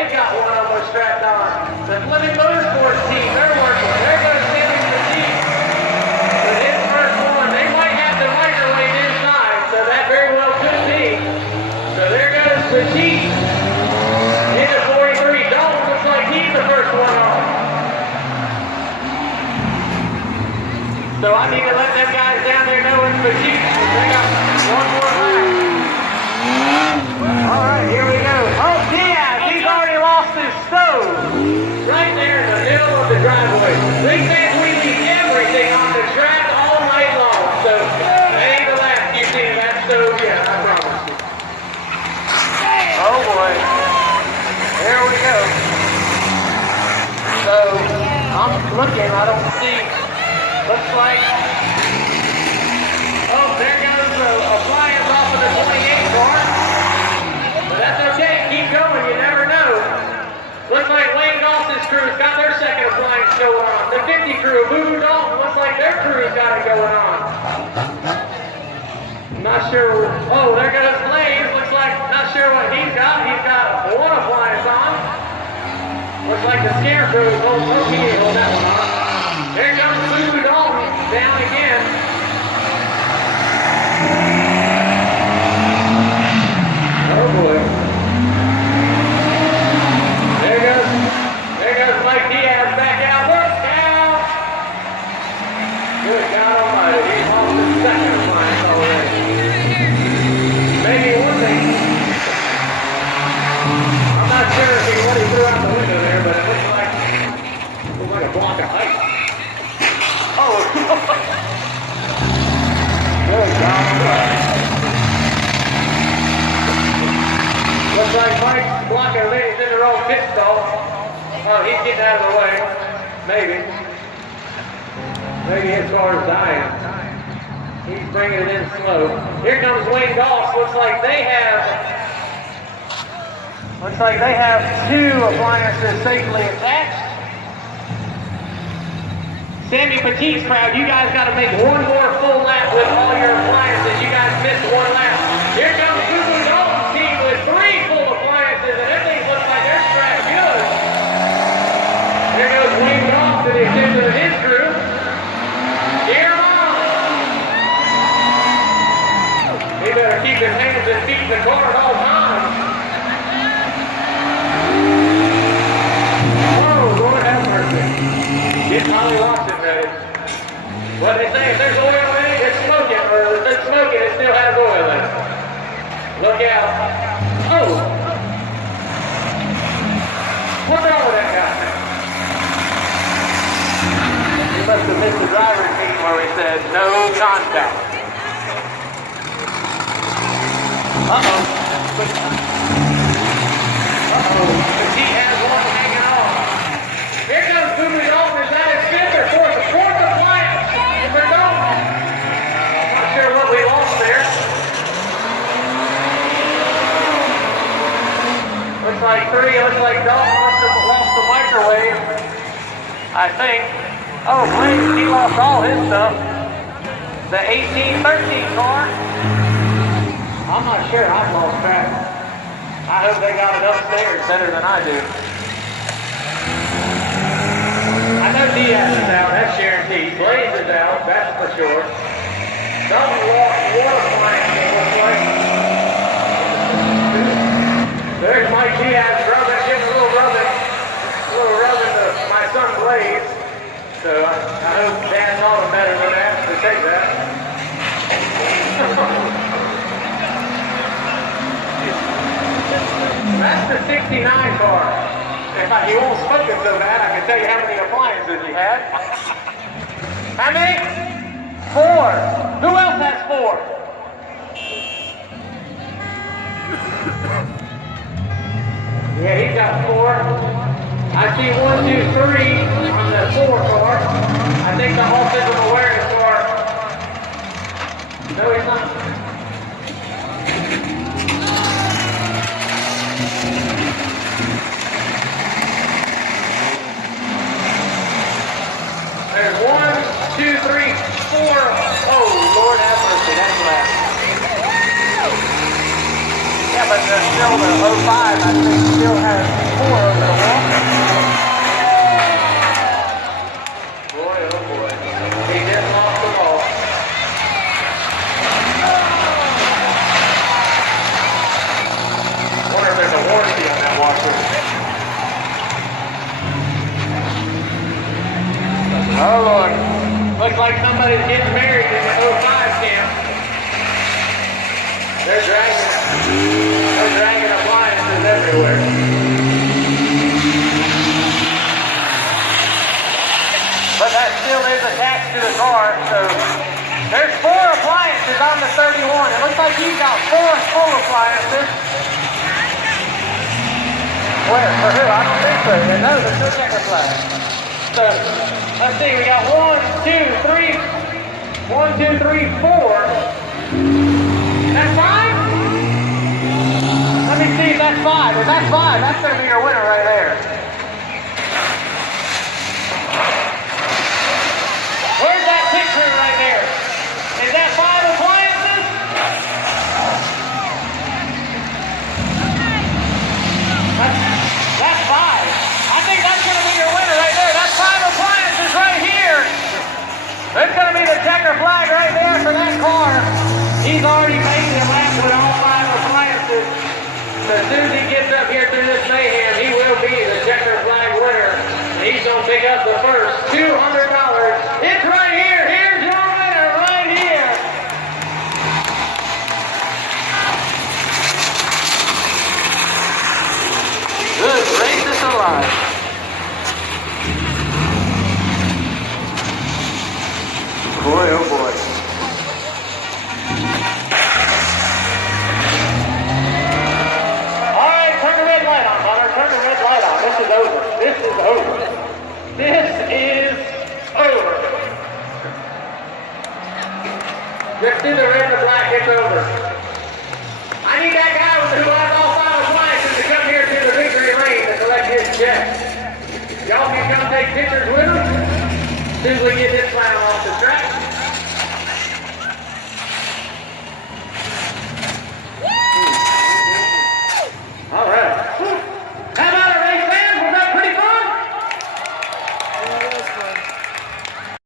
they've got one of them strapped on. The Appliance Motorsports team, they're working. There goes Sammy Petit with his first one. They might have the microwave inside, so that very well could be. So there goes Petit into 43. Dalton looks like he's the first one on. So I need to let them guys down there know it's Petit. They got one more lap. All right, here we go. Oh, Diaz, he's already lost his stove. Right there in the middle of the driveway. Big fans, we leave everything on the track all night long. So, that ain't the last you see that stove yet, I promise you. Oh boy. There we go. So, I'm looking, I don't see, looks like, oh, there goes Appliance off of the 28 car. But that's okay, keep going, you never know. Looks like Wayne Dawson's crew's got their second Appliance going on. The 50 crew, Boo Dalton, looks like their crew's got it going on. Not sure, oh, there goes Blaze, looks like, not sure what he's got. He's got one Appliance on. Looks like the Scarecrow is holding, oh, he ain't holding that one on. There comes Boo Dalton, down again. Oh boy. There goes Mike Diaz back out. Look out! Good God Almighty, he's lost his second Appliance already. Maybe one thing. I'm not sure what he threw out the window there, but it looks like a block of ice. Oh, good God Almighty. Looks like Mike's blocking it. He's in the wrong pit stall. Oh, he's getting out of the way. Maybe. Maybe his car's dying. He's bringing it in slow. Here comes Wayne Goss. Looks like they have two appliances safely attached. Sammy Petit's crowd, you guys got to make one more full lap with all your appliances. You guys missed one lap. Here comes Boo Dalton's team with 3 full appliances, and everything looks like they're strapped good. There goes Wayne Goss to the extension of his crew. Here on. He better keep his hands and feet in the car at all times. Oh, Lord have mercy. Get Holly Watson ready. What they say, if there's oil in it, it's smoking, or if it's smoking, it still has oil in it. Look out. Oh! What's wrong with that guy? He must have missed the driver's meeting where we said no contact. Uh-oh. He has one hanging on. Here comes Boo Dalton. Is that his 5th or 4th? The 4th appliance for Dalton. Not sure what we lost there. Looks like 3. Looks like Dalton must have lost the microwave. I think. Oh, Blaze, he lost all his stuff. The 1813 car. I'm not sure. I've lost track. I hope they got it upstairs better than I do. I know Diaz is out. That's guaranteed. Blaze is out. That's for sure. Dalton lost one appliance, it looks like. There's Mike Diaz rubbing, getting a little rubbing to my son Blaze. So I hope Dan taught him better than that to take that. That's the 69 car. He won't smoke it so bad, I can tell you how many appliances he had. How many? 4. Who else has 4? Yeah, he's got 4. I see 1, 2, 3 on the 4 car. I think the offensive awareness car. No, he's not. There's 1, 2, 3, 4. Oh, Lord have mercy, that's loud. Yeah, but there's still know the 05, I think, still has 4 over the wall. Boy, oh boy. He just lost the ball. I wonder if there's a warranty on that washer. Oh Lord. Looks like somebody's getting married in the 05 camp. They're dragging appliances everywhere. But that still is attached to the car, so there's 4 appliances on the 31. It looks like he's got 4 full appliances. Where? For who? I don't think so. No, there's no checker flag. So, let's see, we got 1, 2, 3, 4. Is that 5? Let me see if that's 5. If that's 5, that's going to be your winner right there. Where's that picture right there? Is that 5 appliances? That's 5. I think that's going to be your winner right there. That's 5 appliances right here. There's going to be the checker flag right there for that car. He's already made the lap with all 5 appliances. So as soon as he gets up here through this mayhem, he will be the checker flag winner. And he's going to pick up the first $200. It's right here. Here's your winner right here. Good gracious alive. Boy, oh boy. All right, turn the red light on, Hunter. Turn the red light on. This is over. This is over. This is over. Just do the red and black. It's over. I need that guy who has all 5 appliances to come here to the victory lane to collect his check. Y'all can come take pictures with him as soon as we get this round